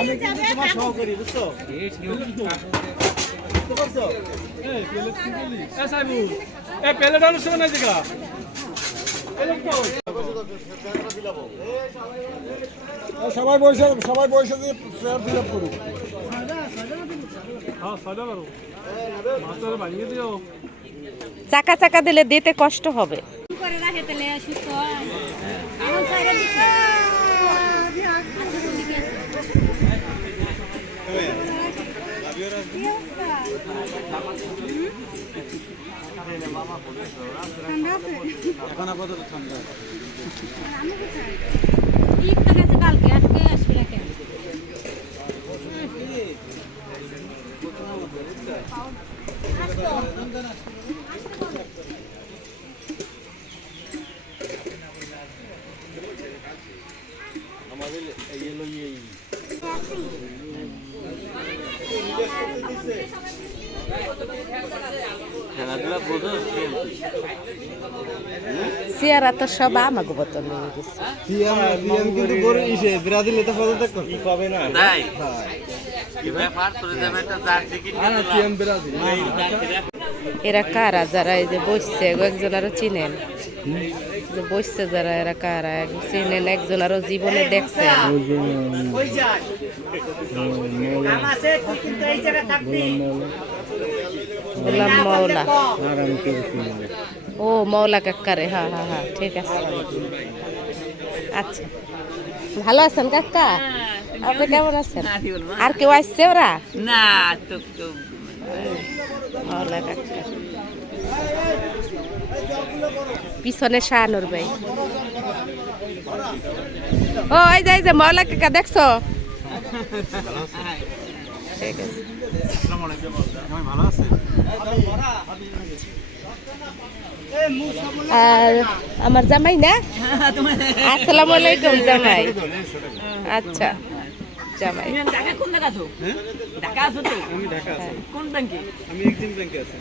আমি কিন্তু তোমার সহকারী বুঝছো? সবাই বসে দিয়ে চেয়ার ফিল আপ করুক। চাকা চাকা দিলে দিতে কষ্ট হবে। এখন আপাতত ঠান্ডা। কালকে আজকে আসবে না কেন? আমাদের এই খেলাধুলা বোঝো? চেয়ারা তো সব আমাকে বোতল নিয়ে গেছে। কিন্তু গরু ইসে ব্রাজিলে তো পদত্যাগ করে কি কবে না? তাই কি ব্যাপার তোর যাবে একটা জার্সি কিনে এরা কারা যারা এই যে বসছে একজন আরো চিনেন যে বসছে যারা এরা কারা চিনেন একজন আরো জীবনে দেখছেন গোলাম মৌলা ও মৌলা কাকারে হ্যাঁ হ্যাঁ হ্যাঁ ঠিক আছে আচ্ছা ভালো আছেন কাকা আপনি কেমন আছেন আর কেউ আসছে ওরা না তো মৌলা কাকা পিছনে শাহানুর ভাই ও এই যে মৌলা কাকা দেখছো ঠিক আছে ভালো আছে? আর আমার জামাই না আসসালামু আলাইকুম জামাই আচ্ছা জামাই ঢাকা কোন ঢাকা আছো? ঢাকা আছো তো? আমি ঢাকা আছি। কোন ব্যাংকে? আমি এক্সিম ব্যাংকে আছি।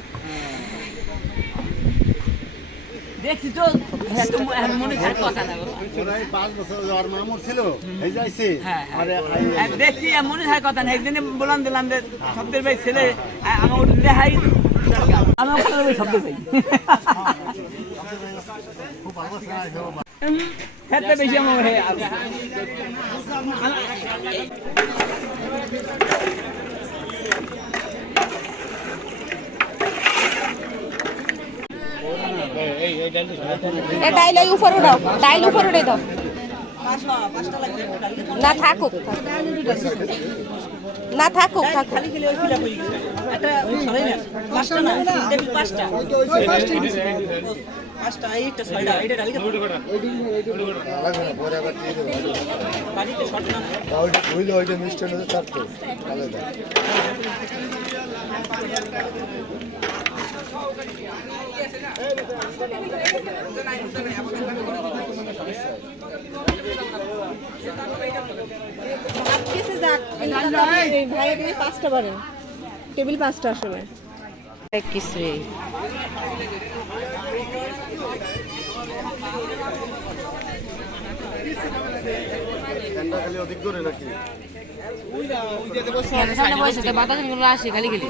দেখছি তো মনে থাকে কথা না গো। ওরাই 5 বছর ওর মামুর ছিল এই যাইছে হ্যাঁ দেখছি মনে থাকে কথা না একদিনে বললাম দিলাম যে শব্দের ভাই ছেলে আমার ওটা দেখাই আমার কথা ভাই শব্দ ভাই খেতে বেশি আমার হে এ ডাইল উপরে দাও ডাইল উপরে দাও না থাকুক না থাকুক থাকুক টেবিল 5টা আসলে কিছুই অধিক করে নাকি বাতাস আসে খালি খালি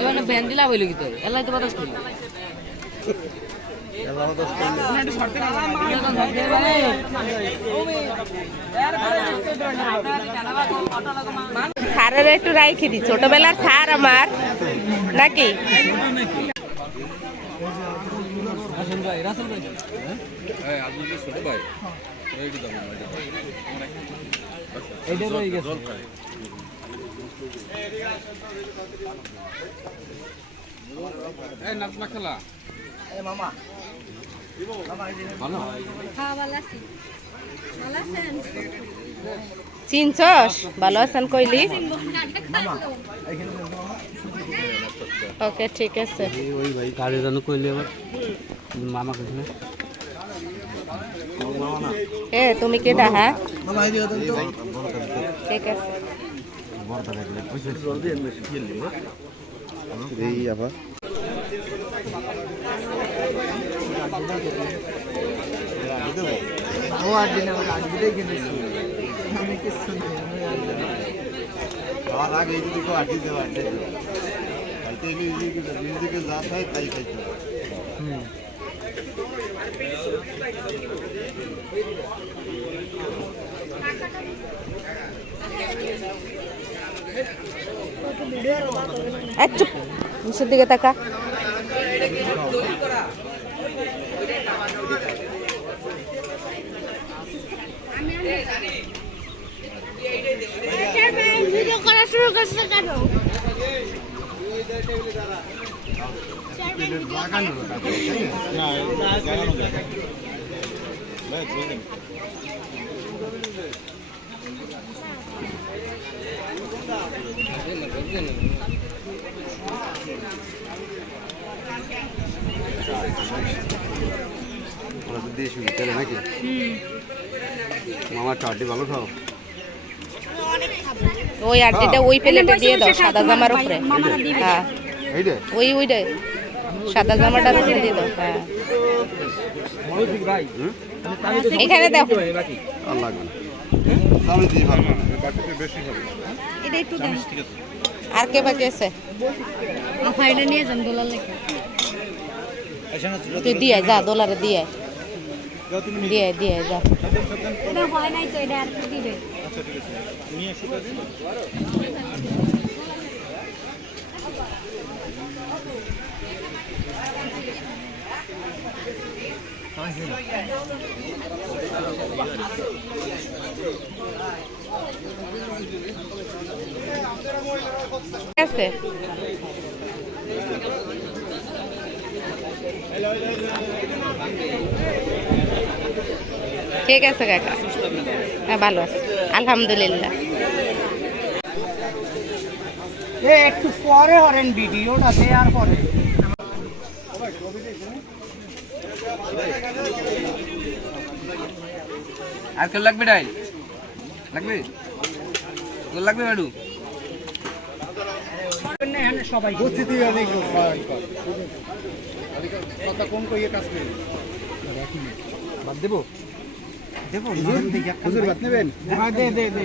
এবার ভ্যান দিলা বইল কি তোর এলাই তো বাতাস খেলি সারের একটু রাইখে দি ছোটবেলার সার আমার নাকি চিনছস ভালো আছেন কইলি ওকে ঠিক আছে ওই ভাই কারে জানো কইলে আবার মামা কইছে না এ তুমি কে দা হ্যাঁ মামা এই দিও তো ঠিক আছে বড়টা দেখলে পয়সা জলদি এনে খেয়ে নিব এই আবার ও আর দিন আগে দেখে আর আগে যদি কেউ আটি দেওয়া খাইতে নিজেকে যা খাই তাই খাইতে হবে। চুপ নিচের দিকে তাকা। ভিডিও করা শুরু করছে কেন? ওরা তো দিয়ে শুরু তাহলে নাকি মামার চাটি ভালো খাও। ওই আরটিটা ওই প্লেটে দিয়ে দাও সাদা জামার উপরে। হ্যাঁ এইটা ওইটা সাদা জামাটা দিয়ে দাও। হ্যাঁ এখানে দাও। আর লাগবে না, আমি দিয়ে পারবো না, বেশি হবে। এটা একটু দেন। আর কে বাকি আছে? ফাইলে নিয়ে যান দোলার লেখা। তুই দিয়ে যা, ডলারে দিয়ে যা। এটা হয় নাই তো, এটা আর কি দিবে? আছে ঠিক আছে কাকা। হ্যাঁ ভালো আছে আলহামদুলিল্লাহ। একটু পরে হরেন ভিডিওটা দেওয়ার পরে আর কেউ লাগবে ডাইল লাগবে লাগবে ম্যাডু সবাই উপস্থিতি অনেক কথা কম কইয়ে কাজ করি বাদ দেবো দেবো হুজুর বাদ নেবেন? হ্যাঁ দে দে দে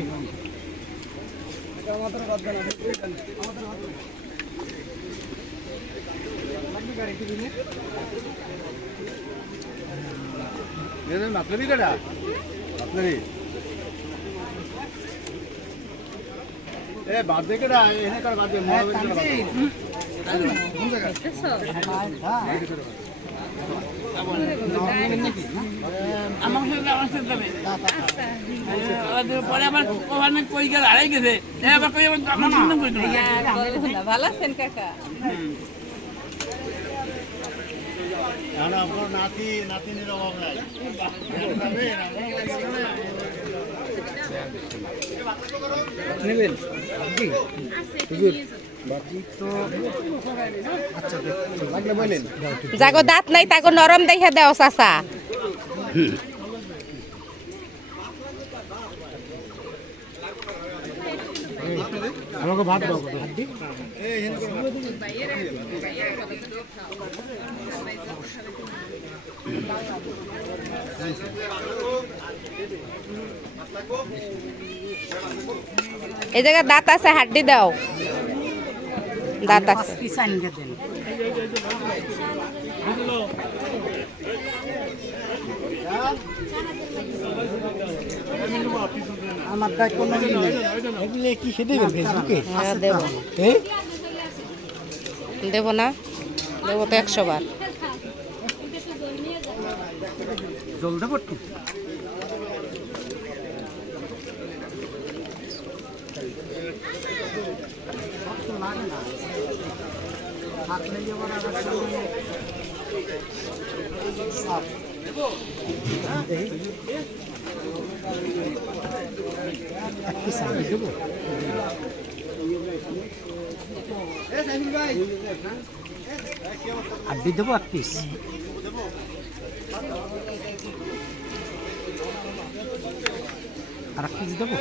মাতলাবি কাটা মাতলাবি এ বাদ দে কেটা এনে কার বাদ দে আমার সাথে যাবে পরে আবার ওখানে কই গেল হারাই গেছে আবার কই আবার আমার সুন্দর করে দিল ভালো আছেন কাকা? আপনার নাতি নাতিনের অভাব নাই নেবেন হুজুর যাগো দাঁত নাই তাগো নরম দেখা দেও চাচা। আমাকে ভাত দাও এই জায়গায় দাঁত আছে, হাড্ডি দাও। দাঁত আছে আমার দায় কোনো এগুলো কি খেতে ফেসবুকে দেব না, দেবো তো 100 বার। জল দেবো একটু হাড্ডি দেবো 1 পিস আর 1 পিস দেবো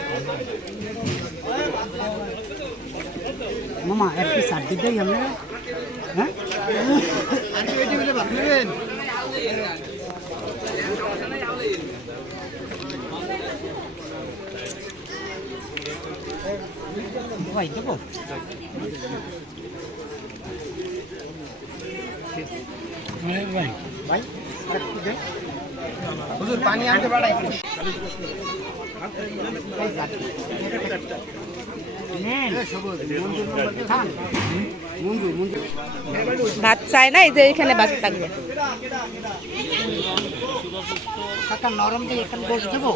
মামা 1 পিস হাড্ডি দেই আমরা। হ্যাঁ ভাই দেবো ভাই ভাই হুজুর পানি আনতে পাঠাই ভাত চাই না, এই যে এখানে ভাত থাকবে। নরম দিয়ে এখানে বসে দেবো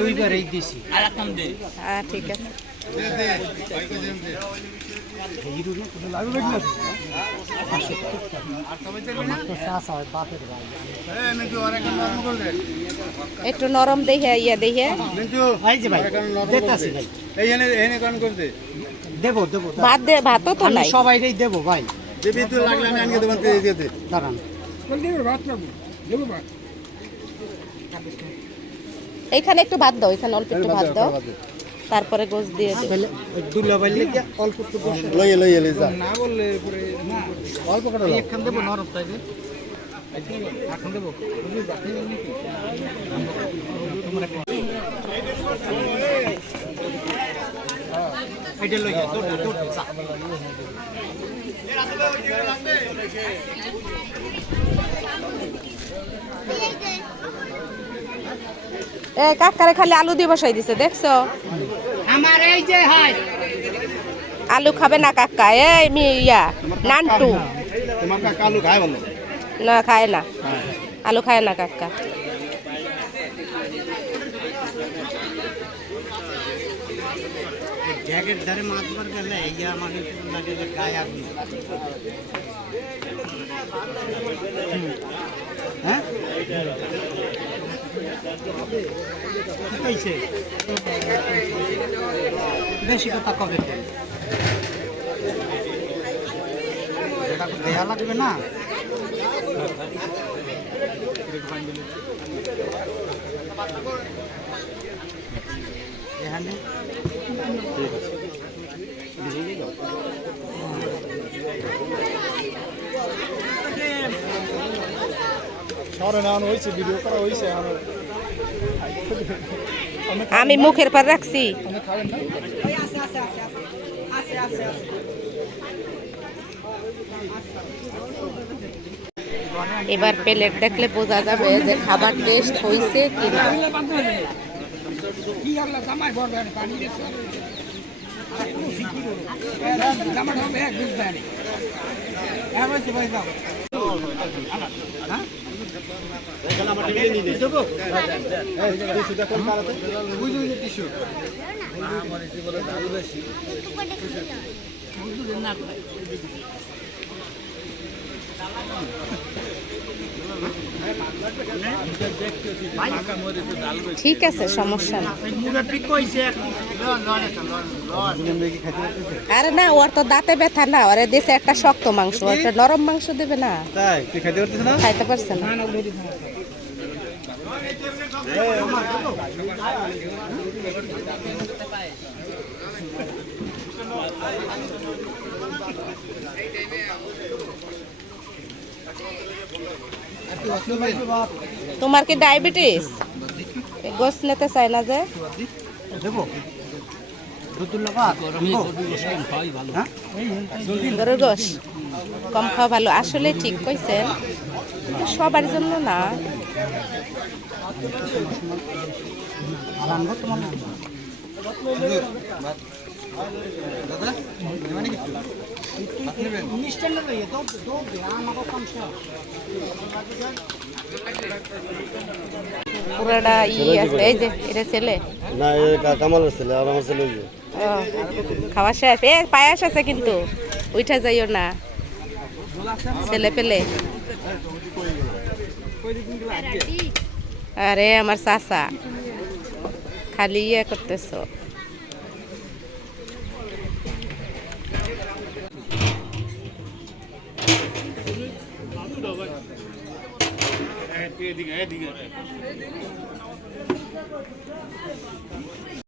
দুইবার এই দিছি ঠিক আছে। একটু নরম দেখে ইয়া দেখে দেবো দেবো ভাত দে, ভাতও তো নাই। সবাই দেবো ভাই দাঁড়ান এইখানে একটু ভাত দাও, এখানে অল্প একটু ভাত দাও, তারপরে গোস দিয়ে দিও। অল্প একটু না বললে অল্প করে একখান দেবো নরম তাই এখন দেবো এটা লইয়া এ কাকারে খালি আলু দিয়ে বসাই দিছে, দেখছো? আমার এই যে হয় আলু খাবে না কাকা, এই ইয়া নান্টু তোমার কাকা আলু খায় বলো না, খায় না, আলু খায় না কাকা। জ্যাকেট ধরে মাছবার গেলে এই যে আমার লাগে যে গায়ে আগুন হ্যাঁ কইছে বেশি কথা কবে দেয়া লাগবে না এখানে আমি মুখের পর রাখছি। এবার প্লেট দেখলে বোঝা যাবে যে খাবার টেস্ট হয়েছে কিনা। ঠিক আছে, সমস্যা না। আরে না, ওর তো দাঁতে ব্যথা না, ওরে দেশে একটা শক্ত মাংস, একটা নরম মাংস দেবে না, খাইতে পারছে না। তোমার কি ডায়াবেটিস? গোস নিতে চাই না যে গরুর গোস কম খাওয়া ভালো, আসলে ঠিক কইছেন, কিন্তু সবার জন্য না। পুরাটা আছে, এই যে এটা ছেলে না কামালের ছেলে আর আমার ছেলে খাওয়া শেষ। এ পায়াস আছে কিন্তু উঠা যাইও না, ছেলে পেলে। আরে আমার চাচা খালি ইয়ে করতেছো।